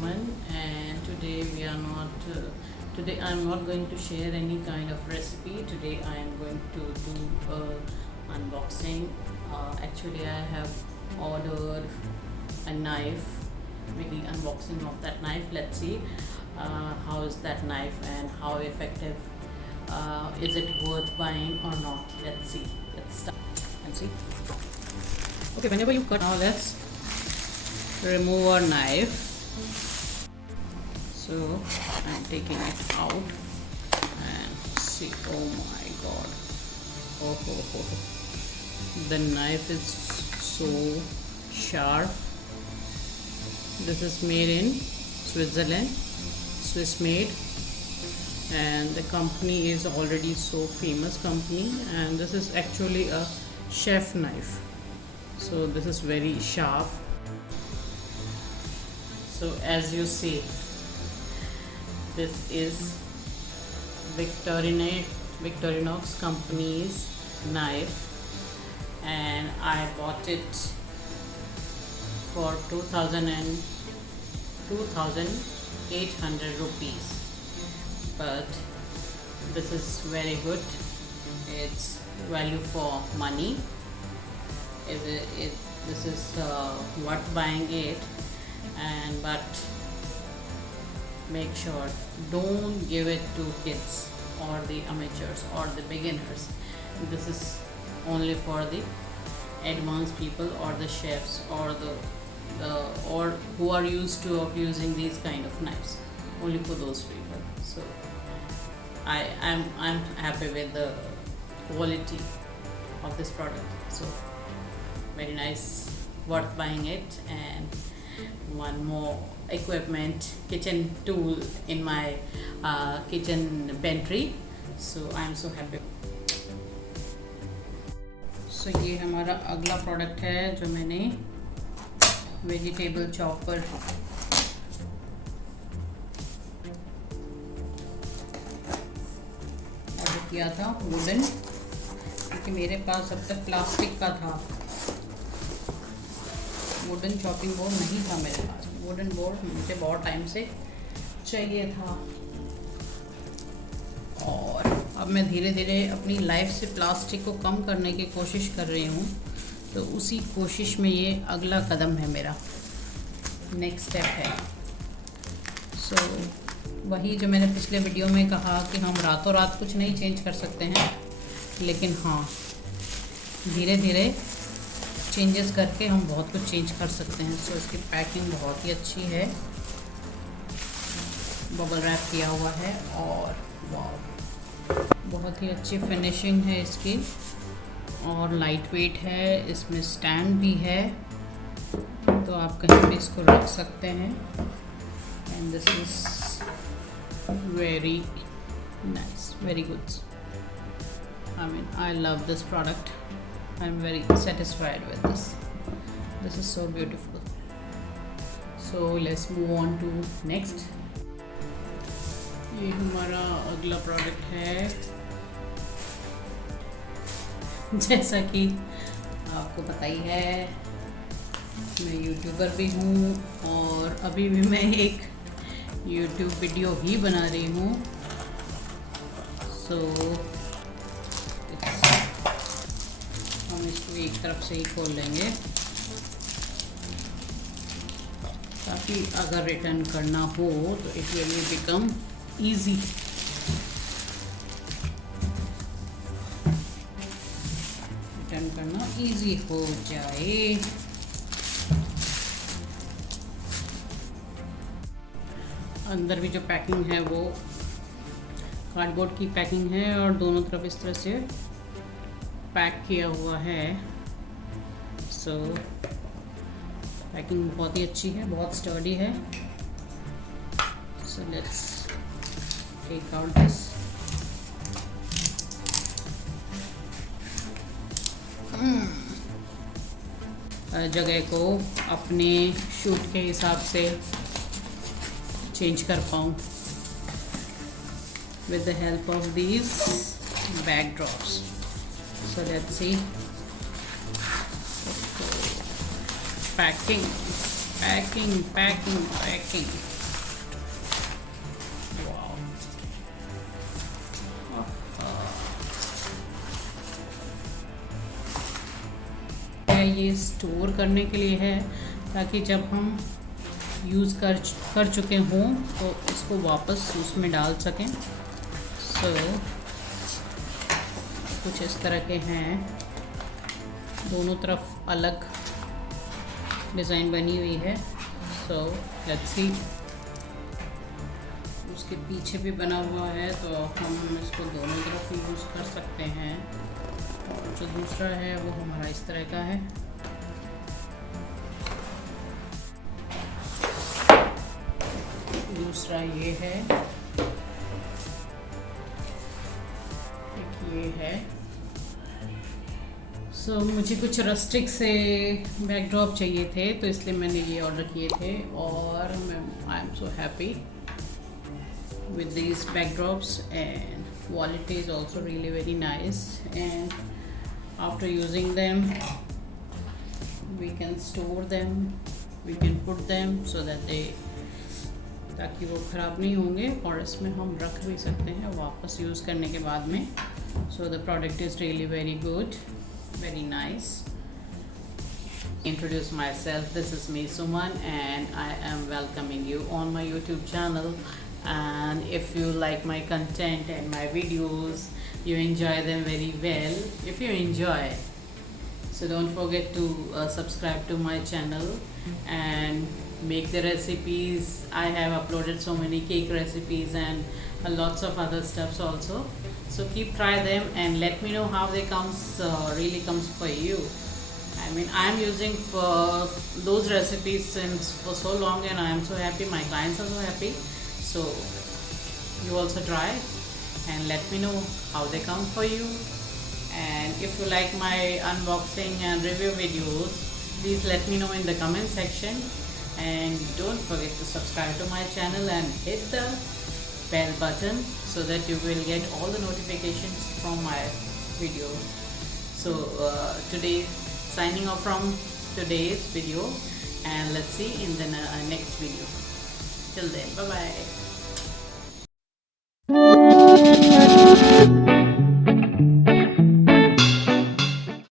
Suman, and today I'm not going to share any kind of recipe. Today I am going to do unboxing. Actually, I have ordered a knife. Maybe unboxing of that knife. Let's see how is that knife and how effective. Is it worth buying or not? Let's see. Let's start and see. Okay, whenever you cut, now let's remove our knife. So I'm taking it out and see. Oh my god. Oh. The knife is so sharp. This is made in Switzerland, Swiss made, and the company is already so famous company, and this is actually a chef knife. So this is very sharp. So as you see, this is Victorinox company's knife, and I bought it for 2,800 rupees. But this is very good. It's value for money. This is worth buying it, but make sure don't give it to kids or the amateurs or the beginners. This is only for the advanced people or the chefs or or who are used to of using these kind of knives. Only for those people. So I'm happy with the quality of this product. So very nice, worth buying it. And one more equipment, kitchen tool in my kitchen pantry. So I'm so happy. So ये हमारा अगला product है जो मैंने vegetable chopper order किया था, wooden, क्योंकि मेरे पास अब तक प्लास्टिक का था। वुडन चॉपिंग बोर्ड नहीं था मेरे पास। वुडन बोर्ड मुझे बहुत टाइम से चाहिए था, और अब मैं धीरे धीरे अपनी लाइफ से प्लास्टिक को कम करने की कोशिश कर रही हूँ। तो उसी कोशिश में ये अगला कदम है, मेरा नेक्स्ट स्टेप है। सो वही जो मैंने पिछले वीडियो में कहा कि हम रातों रात कुछ नहीं चेंज कर सकते हैं, लेकिन हाँ, धीरे धीरे चेंजेस करके हम बहुत कुछ चेंज कर सकते हैं। सो इसकी पैकिंग बहुत ही अच्छी है, बबल रैप किया हुआ है, और वाव, बहुत ही अच्छी फिनिशिंग है इसकी, और लाइट वेट है। इसमें स्टैंड भी है, तो आप कहीं भी इसको रख सकते हैं। And this is very nice, very good. I love this product. I'm very satisfied with this. This is so beautiful. So let's move on to next. ये हमारा अगला प्रोडक्ट है। जैसा कि आपको पता ही है, मैं यूट्यूबर भी हूँ, और अभी भी मैं एक यूट्यूब वीडियो ही बना रही हूँ। सो हम इसको एक तरफ से ही खोल लेंगे, ताकि अगर रिटर्न करना हो तो it will become easy. Return करना ईजी हो जाए। अंदर भी जो पैकिंग है वो कार्डबोर्ड की पैकिंग है, और दोनों तरफ इस तरह से पैक किया हुआ है। सो पैकिंग बहुत ही अच्छी है, बहुत स्टर्डी है। So let's take out this. जगह को अपने शूट के हिसाब से चेंज कर पाऊँ with the help of these backdrops. So let's see. Packing. है ये स्टोर करने के लिए है, ताकि जब हम यूज़ कर चुके हों तो इसको वापस उसमें डाल सकें। सो कुछ इस तरह के हैं, दोनों तरफ अलग डिज़ाइन बनी हुई है। So let's see. उसके पीछे भी बना हुआ है, तो हम इसको दोनों तरफ यूज़ कर सकते हैं। और जो दूसरा है वो हमारा इस तरह का है। दूसरा ये है, एक ये है। सो मुझे कुछ रस्टिक से बैकड्रॉप चाहिए थे, तो इसलिए मैंने ये ऑर्डर किए थे। और I am so happy with these backdrops, and quality is also really very nice, and after using them we can store them, we can put them so that they, ताकि वो ख़राब नहीं होंगे, और इसमें हम रख भी सकते हैं वापस यूज़ करने के बाद में। so the product is really very good, very nice. Introduce myself, this is me Suman, and I am welcoming you on my YouTube channel. And if you like my content and my videos, you enjoy them very well, if you enjoy, so don't forget to subscribe to my channel and make the recipes. I have uploaded so many cake recipes and lots of other stuffs also, so keep try them and let me know how they really comes for you. I mean, I am using for those recipes since for so long, and I am so happy, my clients are so happy. So you also try and let me know how they come for you. And if you like my unboxing and review videos, please let me know in the comment section, and don't forget to subscribe to my channel and hit the bell button so that you will get all the notifications from my video. So today signing off from today's video, and let's see in the next video. Till then, bye bye.